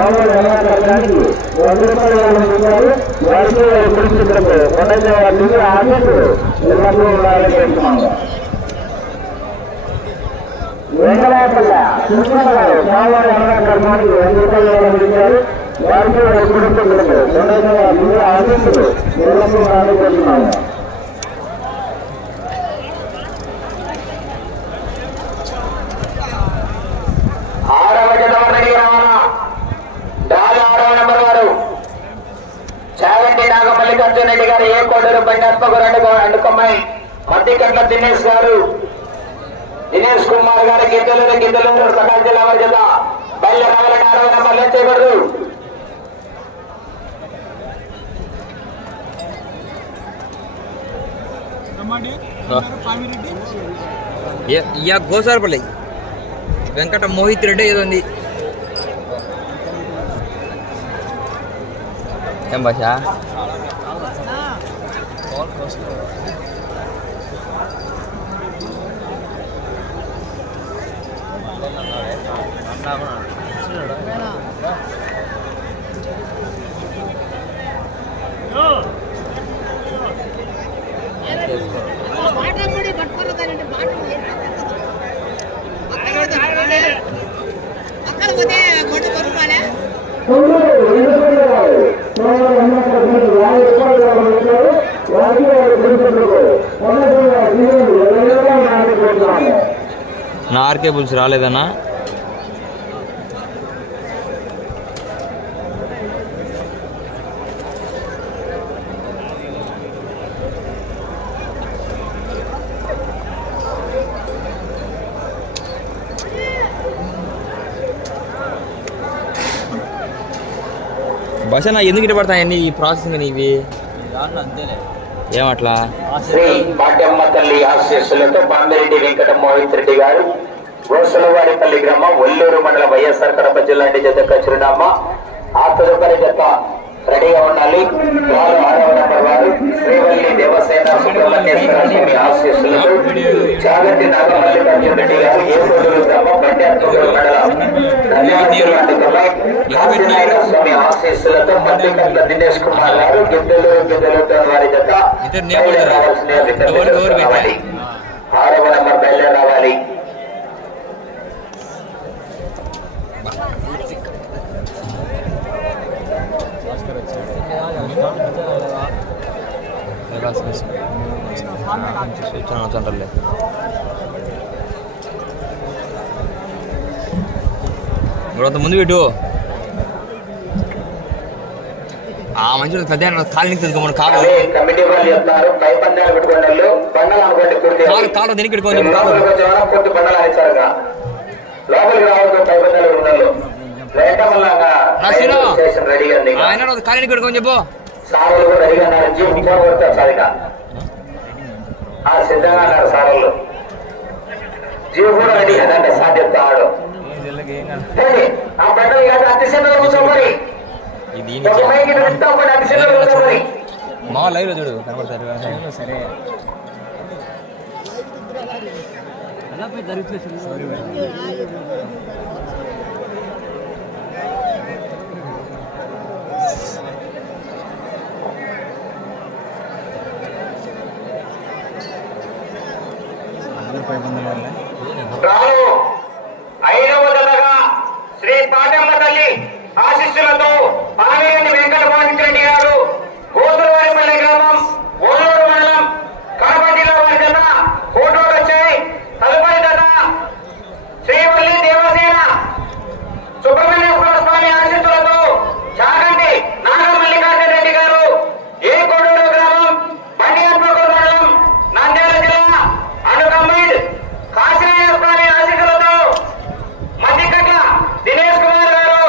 வாகன விளையாட்டு ಒಂದು ರೂಪಾಯಿ ವರ್ಷ ಕುಡಿಸಿದ್ರೆ ಕೊನೆಗೆ ನೀವು ಆದಷ್ಟು ಎಲ್ಲರಿಗೂ ಕೆಲಸ ವೆಂಕಟಾಪಲ್ಲ ಕೃಷ್ಣರಾವ್ ಕಾವಾರ ಎಲ್ಲ ಕರ್ನಾಟಕ ಒಂದು ರೂಪಾಯಿ ಬಿಡಿದ್ದಾರೆ ವರ್ಷ ಕುಡಿಸಿದ್ರೆ ಕೊನೆಗೆ ನೀವು ಆದಷ್ಟು ಎಲ್ಲರಿಗೂ ಕೆಲಸ నాగపల్లి అర్జున్ రెడ్డి గారు ఏ కోడూరు బండి అర్పకు రెండు అండుకొమ్మాయి మధ్యకంట్ల దినేష్ గారు. దినేష్ కుమార్ గారు గిద్దలూరు గిద్దలూరు ప్రకాశం జిల్లా వారి జిల్లా బయలు రావాలని ఆరవ నెంబర్ లేచేయకూడదు యా గోసారపల్లి. వెంకట మోహిత్ రెడ్డి ఏదో ఉంది. ఏం భాష నా ఆర్కే బుల్స్ రాలేదన్నా. బస్ నా ఎందుకు ఇటు పడతాయన్ని ఈ ప్రాసెసింగ్ ఇవి? ఏమట్లా శ్రీ మాటమ్మ తల్లి ఆశీస్సులతో బాంబిరెడ్డి వెంకట మోహిత్ రెడ్డి గారు గోసలవారిపల్లి గ్రామం ఒల్లూరు మండల వైఎస్ఆర్ కడప జిల్లా జత చిరునామా. ఆ తదుపరి జత రెడీగా ఉండాలి. వారు ఆరవ నెంబర్ వారు. శ్రీవల్లి దేవసేన సుబ్రహ్మణ్యేశ్వర స్వామి ఆశీస్సులతో చాగంటి నాగమల్లికార్జున రెడ్డి గారు ఏ కోడూరు గ్రామం బండి మండలం కాశీనారాయణ స్వామి ఆశీస్సులతో మల్లికంట్ల దినేష్ కుమార్ గారు గిద్దెలు గిద్దెలతో వారి జత ఇద్దరు నేమ్ బయలుదేరి ఆరవ బయలుదేరి రావాలి. సూచన సెంటర్లే ఇప్పుడు ముందు పెట్టు. ఆ మంచి పెద్ద కాలు. తెలుసుకోమని పూర్తి కాలు కాలు దేనికి పెట్టుకోండి కాలు. ఆయన కాలు దేనికి పెట్టుకోని చెప్పు. సార్లు కూడా రెడీగా ఉన్నారు జీప్ ఫోన్ కొడతారు సార్ ఇక. ఆ సిద్ధంగా ఉన్నారు సార్లు. జీప్ కూడా అంటే సార్ చెప్తాడు ఏంటి? ఆ బండలు కాదు అతి సిద్ధంగా కూర్చోమని. మా లైవ్లో చూడు. కనబడతారు సరే ఐదవ జతగా శ్రీ పాటమ్మ తల్లి ఆశీస్సులతో పామిరెడ్డి వెంకట మోహన్ రెడ్డి గారు గోతులవారిపల్లి గ్రామం ఓలూరు మండలం కడప జిల్లా వారి జత ఫోటోలు వచ్చాయి తదుపరి జత శ్రీవల్లి దేవసేన సుబ్రహ్మణ్యేశ్వర స్వామి ఆశీస్సులతో చాగంటి నాగమల్లికార్జున రెడ్డి గారు ఏ కొడూరు గ్రామం బండియాత్మకూరు మండలం నంద్యాల జిల్లా అనుకమ్మిడ్ కాశీనారాయణ స్వామి ఆశీస్సులతో మధ్యకట్ల దినేష్ కుమార్ గారు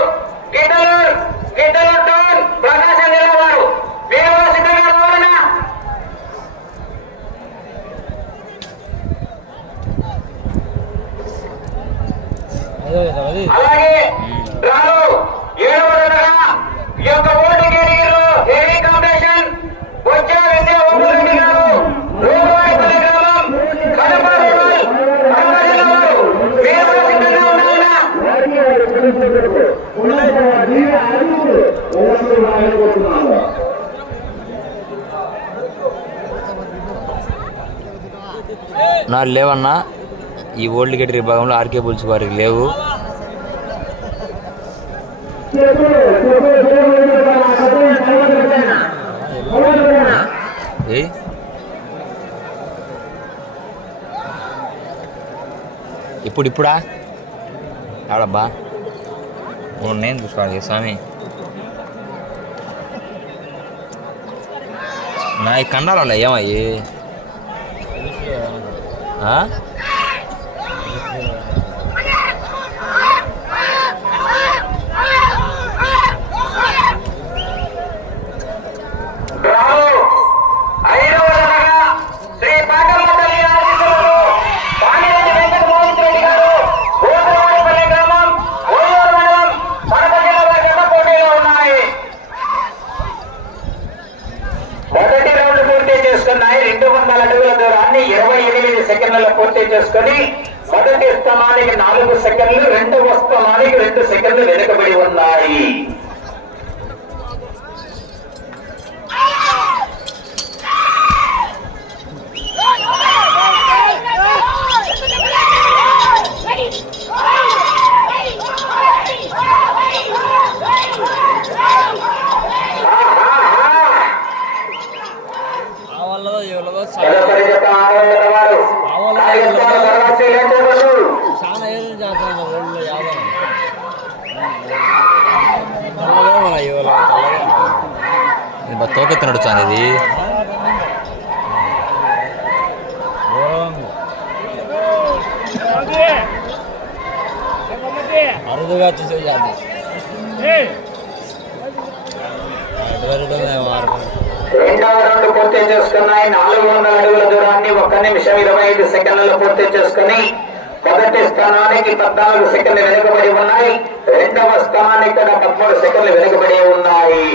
గిద్దలూరు గిద్దలూరు టౌన్ ప్రకాశం జిల్లా వారు మీరు సిద్ధంగా రావాలన్నా అలాగే డ్రా నా లేవన్నా ఈ ఓల్డ్ గేట్ విభాగంలో ఆర్కే బుల్స్ వారికి లేవు. ఏ? ఇప్పుడు ఇప్పుడా? ఆడబ్బా. నేను చూసుకోవాలి స్వామి. నా ఈ కండాలు ఏమయ్యి? ఆ? రావు ఐదవ జతగా శ్రీ పాకమ్మ తల్లి ఆశీస్సులతో పాండిరెడ్డి వెంకట మోహిత్ రెడ్డి గారు భూతలవారిపల్లి గ్రామం ఓయూరు మండలం కడప జిల్లా వారి జత పోటీలో ఉన్నాయి మొదటి రౌండ్ పూర్తి చేసుకున్నాయి రెండు వందల అడుగుల దూరాన్ని ఇరవై ఎనిమిది సెకండ్లలో పూర్తి చేసుకుని మొదటి స్థానానికి నాలుగు సెకండ్లు రెండవ స్థానానికి రెండు సెకండ్లు వెనుకబడి ఉన్నాయి తదుపరి జత ఆనందన వారు కార్యక్రమ తర్వాత లేచేవారు చాలా ఏళ్ళు చేస్తాను ఊళ్ళో యాదవ ఇది బా తోకెత్తి ఇది అరుదుగా చూసే జాతి రెండవ రౌండ్ పూర్తి చేసుకున్నాయి నాలుగు వందల అడుగుల దూరాన్ని ఒక్క నిమిషం ఇరవై ఐదు సెకండ్లలో పూర్తి చేసుకుని మొదటి స్థానానికి పద్నాలుగు సెకండ్లు వెనుకబడి ఉన్నాయి. రెండవ స్థానానికి కూడా పదమూడు సెకండ్లు వెనుకబడి ఉన్నాయి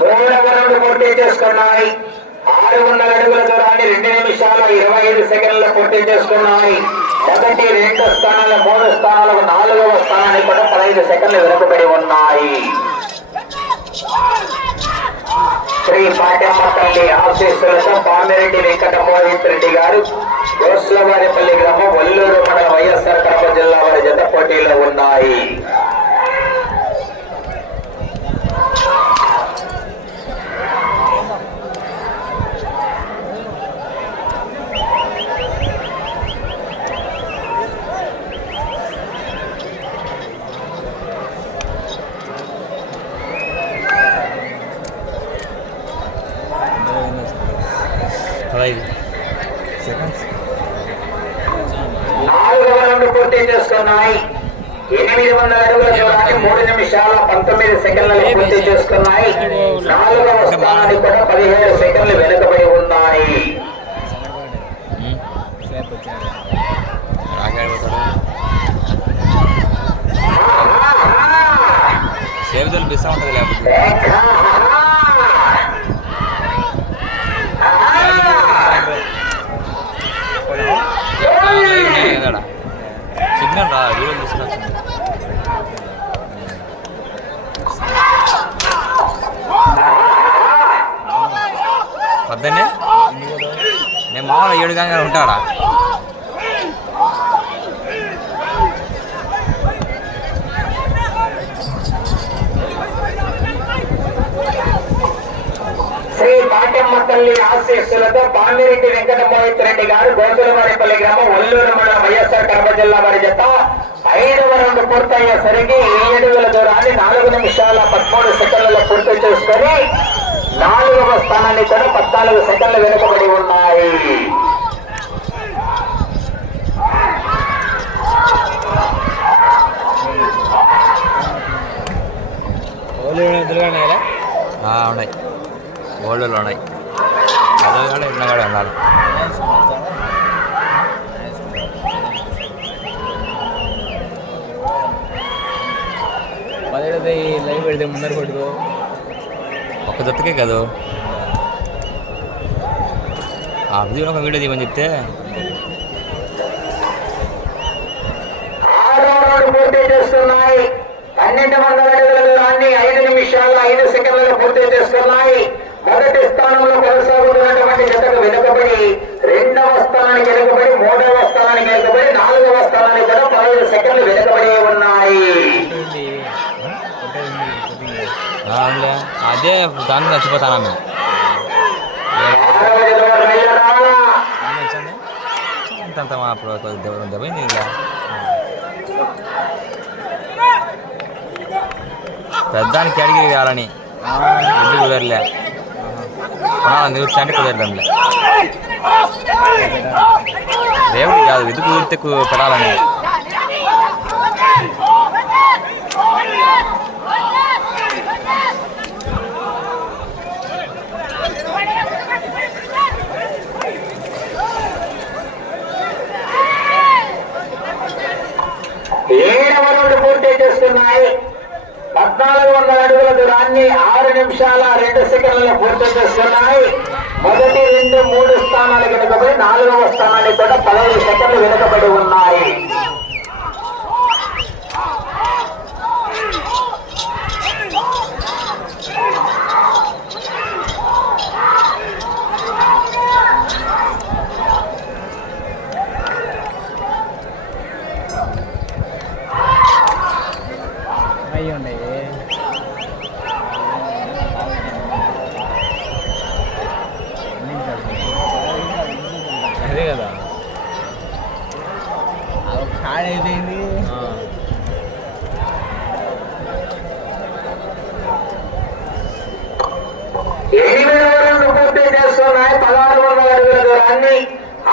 మూడవ రౌండ్ పూర్తి చేసుకున్నాయి ఆరు వందల అడుగుల దూరాన్ని రెండు నిమిషాల ఇరవై ఐదు సెకండ్ల పూర్తి చేసుకున్నాయి మొదటి రెండు స్థానాల మూడు స్థానాలకు నాలుగవ స్థానానికి కూడా పదహైదు సెకండ్లు వెనుకబడి ఉన్నాయి శ్రీ పాట్యమ్మ తల్లి ఆశీస్సులతో పామిరెడ్డి వెంకట మోహిత్ రెడ్డి గారు గోస్లవారిపల్లి గ్రామం వల్లూరు మండలం వైఎస్ఆర్ కడప జిల్లా వారి జత పోటీలో ఉన్నాయి పదహైదు సెకండ్స్ నాలుగవ రౌండ్ చేసుకున్నాయి ఎనిమిది వందల అడుగుల దూరాన్ని మూడు నిమిషాల పంతొమ్మిది సెకండ్లలో పూర్తి చేసుకున్నాయి. నాలుగవ స్థానానికి కూడా పదిహేడు సెకండ్లు వెనుక ఉన్నాయి సేవితలు బిస్సా ఉంటుంది లేకపోతే సిగ్నల్ రా వీడియో తీసుకొచ్చింది వద్దనే నేను మామూలుగా ఏడు గంగా ఉంటాడా శ్రీ పాట్యమ్మ తల్లి ఆశీస్సులతో పామిరెడ్డి వెంకట మోహిత్ రెడ్డి గారు గోతులవారిపల్లి గ్రామం ఒల్లూరు మండలం వైఎస్ఆర్ కడప జిల్లా వారి జత ఐదవ రౌండ్ పూర్తయ్యేసరికి ఈ అడుగుల దూరాన్ని నాలుగు నిమిషాల పదమూడు సెకండ్లలో పూర్తి చేసుకొని నాలుగవ స్థానాన్ని కూడా పద్నాలుగు సెకండ్లు వెనుకబడి ఉన్నాయి. ఉన్నాయి? గోల్డ్లో ఉన్నాయి. అదో కూడా ఇట్లా కూడా ఉండాలి. ఒక్క జట్టుకే కదా. ఆ వీడియో ఒక వీడియో తీయమని చెప్తే. ఆరో రౌండ్ పూర్తి చేస్తున్నాయి. పన్నెండు వందల ఐదు నిమిషాల ఐదు సెకండ్లలో పూర్తి చేస్తున్నాయి. మొదటి స్థానంలో కొనసాగుతున్నటువంటి జతకు వెనుకబడి రెండవ స్థానానికి వెనుకబడి మూడవ స్థానానికి వెనుకబడి నాలుగవ స్థానానికి కూడా పదహైదు సెకండ్లు వెనుకబడి ఉన్నాయి. అదే దాన్ని చచ్చిపోతాను మేము అంత అప్పుడు కొద్ది దెబ్బైంది ఇలా పెద్దానికి అడిగి వేయాలని ఎందుకు కుదరలే? కొనాలని కూర్చో అంటే కుదరదంలే. దేవుడి కాదు ఎందుకు కుదిరితే కు- పెట్టాలని ఏడవ రౌండ్ పూర్తి చేస్తున్నాయి పద్నాలుగు వందల అడుగుల దూరాన్ని ఆరు నిమిషాల రెండు సెకండ్లలో పూర్తి చేస్తున్నాయి. మొదటి రెండు మూడు స్థానాలు వెనుకబడి నాలుగవ స్థానాన్ని కూడా పదహైదు సెకండ్లు వెనుకబడి ఉన్నాయి. కాడ అయిపోయింది ఎనిమిదవ పూర్తి చేస్తున్నాయి పదహారు వందల అడుగుల దూరాన్ని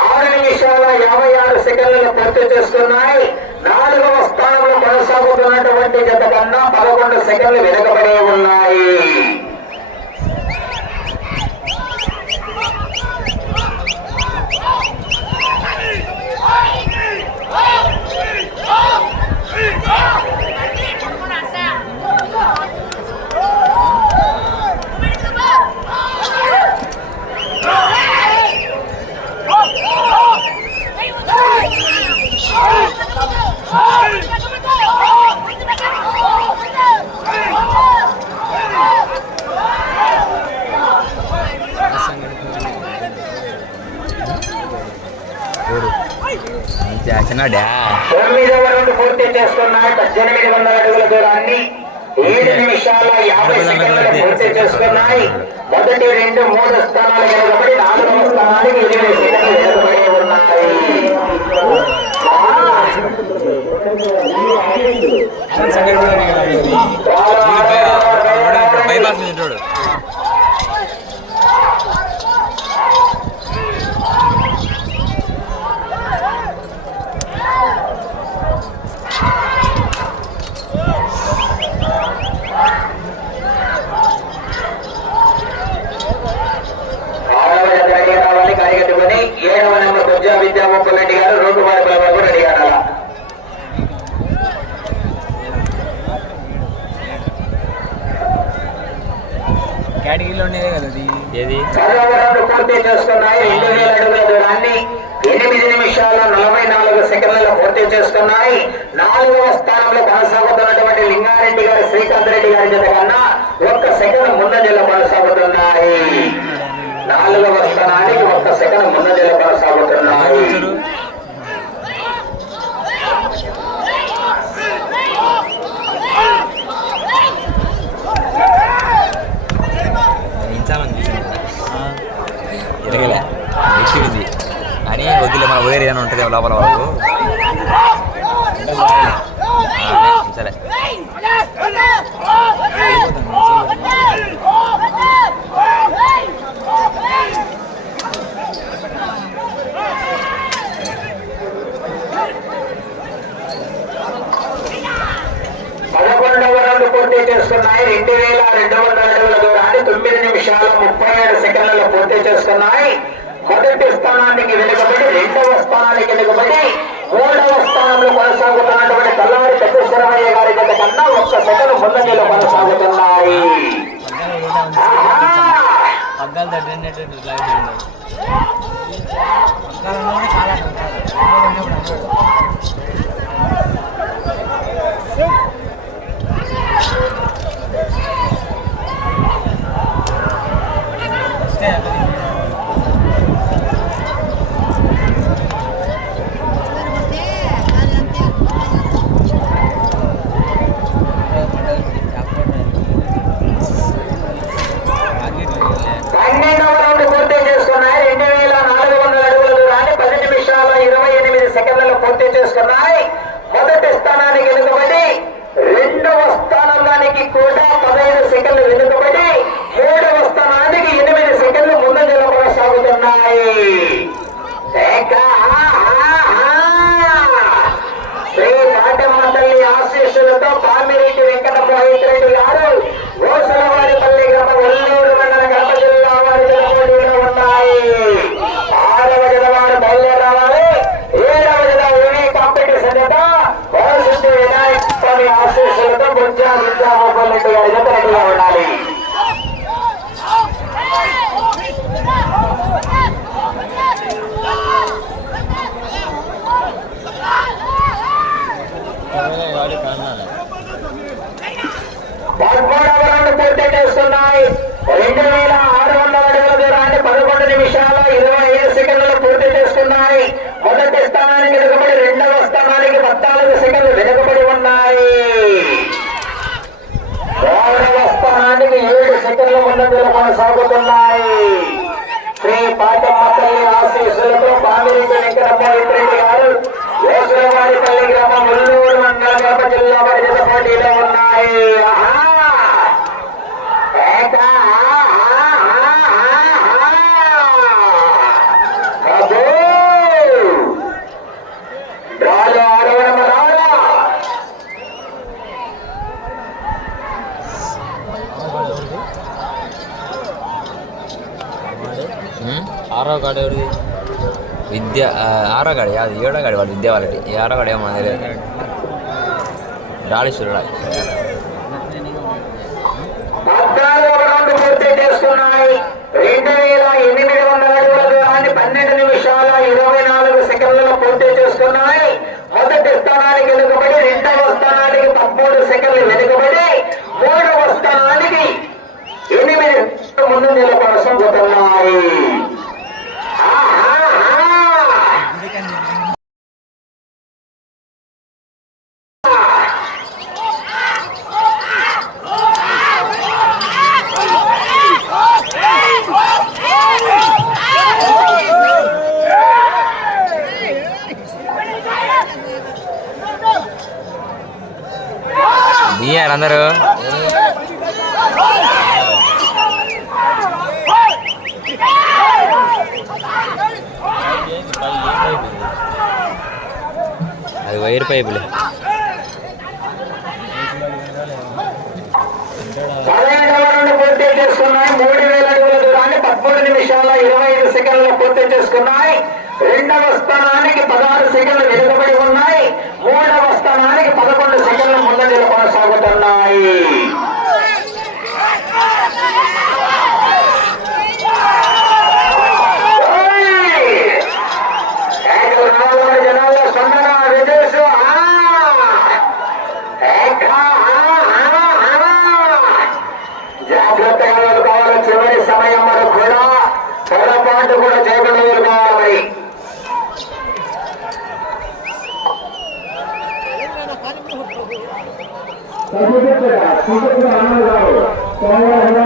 ఆరు నిమిషాల యాభై ఆరు సెకండ్లలో పూర్తి చేస్తున్నాయి. నాలుగవ స్థానంలో కొనసాగుతున్నటువంటి జత కన్నా పదకొండు సెకండ్లు వెనుకబడి ఉన్నాయి. చిన్నాడా తొమ్మిదవ రౌండ్ పూర్తి చేస్తున్నాయి పద్దెనిమిది వందల అడుగుల దూరాన్ని ఏడు నిమిషాల యాభై సెకండ్లు పూర్తి చేసుకున్నాయి. మొదటి రెండు మూడు స్థానాలు వెనుకబడి నాలుగవ స్థానానికి ఎనిమిది సెకండ్లు వెనుకబడి ఉన్నాయి. బైపాస్ మీద చూడు ఆరవ జత రెడీ కావాలి కార్యకర్తని ఏడవ నెంబర్ బుజ్జా విద్యా రెడ్డి గారు రోడ్డు మార్పుల వరకు రెడీ కావాలా కేటగిరీలో ఉండేదే కదా అది ఏది పదవ రౌండ్ పూర్తి చేసుకున్నాయి రెండు వేల అడుగుల దూరాన్ని ఎనిమిది నిమిషాల నలభై నాలుగు సెకండ్లలో ఉన్నాయి నాలుగవ స్థానంలో కొనసాగుతున్నటువంటి లింగారెడ్డి గారి శ్రీకాంత్ రెడ్డి గారి జత కన్నా ఒక్క సెకండ్ ముందంజలో కొనసాగుతున్నాయి నాలుగవ స్థానానికి ఒక్క సెకండ్ ముందంజలో కొనసాగుతున్నాయి అని వద్దులే మన వేరే ఏమైనా ఉంటుంది లోపల సరే పదకొండవ చేస్తున్నాయి రెండు వేల రెండు వందల తొమ్మిది నిమిషాల ముప్పై సెకండ్లలో పూర్తి చేస్తున్నాయి మొదటి స్థానానికి వెనుకబడి రెండవ స్థానానికి మూడవ స్థానంలో కొనసాగుతున్నటువంటి తెల్లవారి పెద్దశ్వరమయ్య గారి కన్నా ఒక్క సెకండ్ ముందంజలో కొనసాగుతున్నాయి. పగ్గాలు. ವಿದ್ಯಾ ಆರೋ ಗಾಡಿ ಯಾವುದು ಏಳೋ ಗಾಡಿ ವಿದ್ಯಾವಾಲಟಿ ಯಾರೋ ಗಾಡಿಯ ಮಾಡಿದೆ ರಾಳೇಶ್ವರ ರಾಯ್ సెకండ్లు పూర్తి చేసుకున్నాయి. రెండవ స్థానానికి పదహారు సెకండ్లు వెనుకబడి ఉన్నాయి. మూడవ స్థానానికి పదకొండు సెకండ్లు ముందంజలు కొనసాగుతున్నాయి. টাকা সেক্ষেত্রে আমার লাভ তোমরা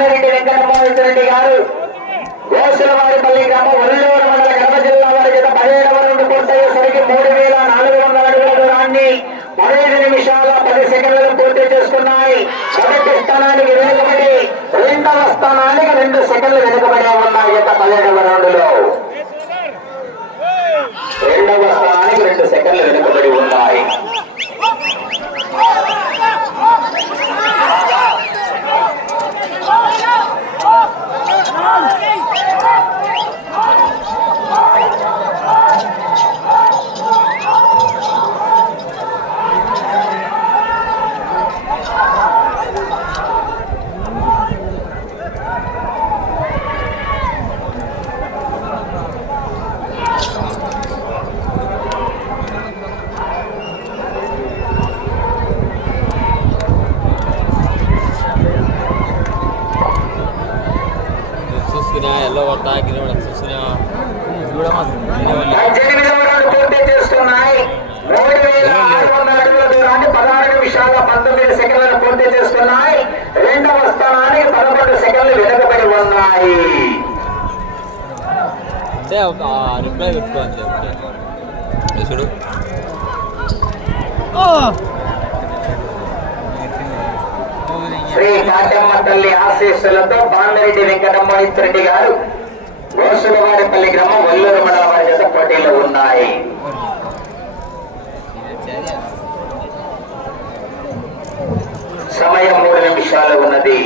Hey! వెంకటమోహన్ రెడ్డి గారు గోసులవారిపల్లి గ్రామం ఒల్లూరు మండల కడప జిల్లా వారి చేత పదిహేడవ నుండి పూర్తయ్యేసరికి మూడు వేల నాలుగు వందల అడుగుల దూరాన్ని పదిహేను నిమిషాల పది సెకండ్లలో పూర్తి చేసుకున్నాయి మొదటి స్థానానికి వెనుకబడి రెండవ స్థానానికి రెండు సెకండ్లు వెనుకబడి ఉన్నాయి యొక్క పదిహేడవ రౌండ్లో రెండవ స్థానానికి రెండు సెకండ్లు వెనుకబడి ఉన్నాయి చూసుకున్నా ఎల్లో కొట్టా గిరి చూసుకున్నా చూడమా పద్దెనిమిదవ రౌండ్ పూర్తి చేసుకున్నాయి మూడు వేల ఆరు వందల అడుగుల దూరాన్ని పదహారు నిమిషాల పంతొమ్మిది సెకండ్లను పూర్తి చేసుకున్నాయి రెండవ స్థానానికి పదకొండు సెకండ్లు వెనుకబడి ఉన్నాయి అంటే రిప్లై పెట్టుకో అంతే ఒకటే. చూడు శ్రీ కాటమ్మ తల్లి ఆశీస్సులతో పాండరెడ్డి వెంకటమణిత్రెడ్డి గారు గోసులవారిపల్లి గ్రామం వల్లూరు మండల వారి చేత పోటీలు ఉన్నాయి సమయం మూడు నిమిషాలు ఉన్నది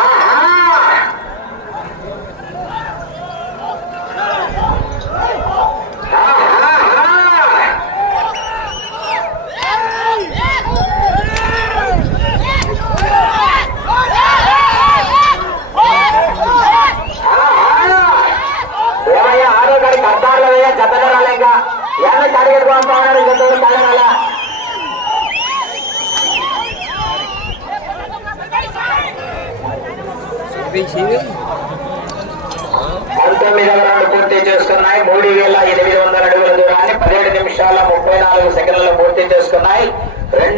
ఆహా! ఆహా! ఏమయ్యా ఆరో గారికి అర్థాలు వేయ చెత్తగరాలే ఇంకా ఏమన్నా కడిగెట్టుకోవాలి ఉన్నారు చెత్తలు కడగాల పంతొమ్మిదవ రౌండ్ పూర్తి చేసుకున్నాయి మూడు వేల ఎనిమిది వందల అడుగుల దూరాన్ని పదిహేడు నిమిషాల ముప్పై నాలుగు సెకండ్లలో పూర్తి చేసుకున్నాయి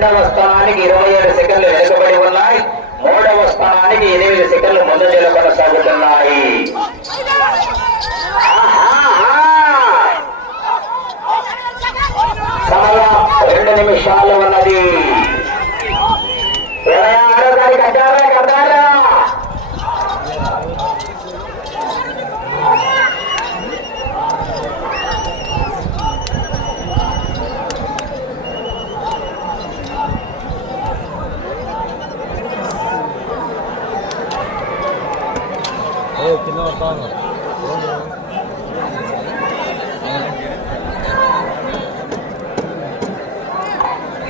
రెండవ స్థానానికి ఇరవై ఏడు సెకండ్లు వెనుకబడి ఉన్నాయి. మూడవ స్థానానికి ఎనిమిది సెకండ్లు ముందంజలో కొనసాగుతున్నాయి. సమయం రెండు నిమిషాలు ఉన్నది ఇరవై ఆరో తారీఖు కట్టారా కట్టారా ఏ కింద పడతాను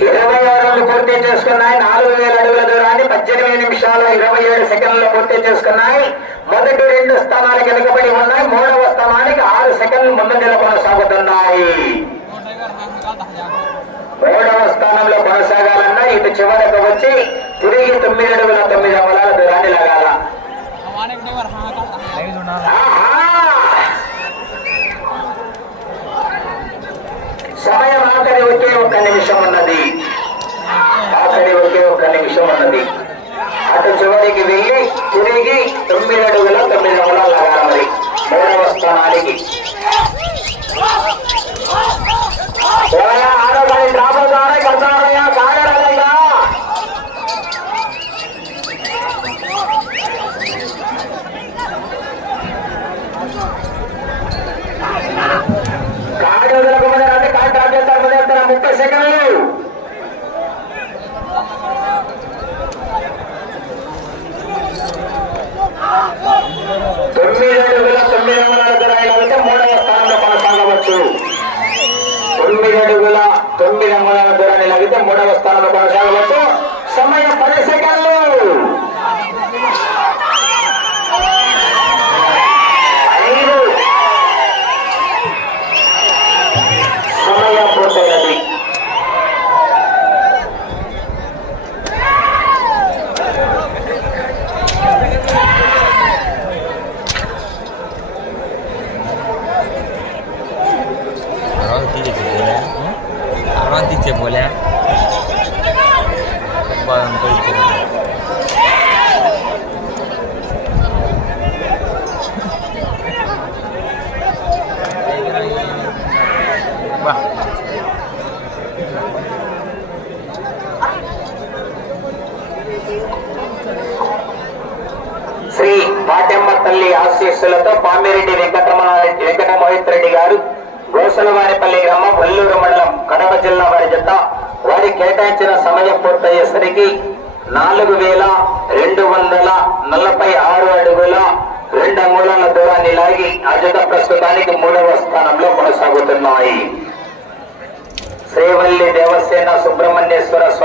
ఇరవై ఆరు పూర్తి చేసుకున్నాయి. నాలుగు వేల అడుగుల దూరాన్ని పద్దెనిమిది నిమిషాలు ఇరవై ఏడు సెకండ్లు పూర్తి చేసుకున్నాయి. మొదటి రెండు స్థానాలకు వెనుకబడి ఉన్నాయి. మూడవ స్థానానికి ఆరు సెకండ్లు ముందంజలు కొనసాగుతున్నాయి. మూడవ స్థానంలో కొనసాగాలన్నా ఇటు చివరకు వచ్చి తిరిగి తొమ్మిది అడుగుల తొమ్మిది అమలాల దూరాన్ని లాగాల. సమయం ఆఖరి ఒకే ఒక్క నిమిషం ఉన్నది. అనే విషయం అన్నది అటు చివరికి వెళ్ళి తిరిగి తొమ్మిది అడుగుల తొమ్మిది అమలాలు లాగాల మరి మూడవ స్థానానికి ఏమయ్యా, ఆరో కర్తారయ్యా Avanti ce bolea. Avanti ce bolea. Ba, am părit pe Ba. Shri పాటమ్మ తల్లి ఆశీస్సులతో పామిరెడ్డి వెంకటరమణ వెంకటమోహిత్ రెడ్డి గారు గోసలవారిపల్లి గ్రామం వల్లూరు మండలం కడప జిల్లా వారి జత వారి కేటాయించిన సమయం పూర్తయ్యేసరికి నాలుగు వేల రెండు వందల నలభై ఆరు అడుగుల రెండు అంగుళాల దూరాన్ని లాగి ఆ జత ప్రస్తుతానికి మూడవ స్థానంలో కొనసాగుతున్నాయి. శ్రీవల్లి దేవసేన సుబ్రహ్మణ్యేశ్వర స్వామి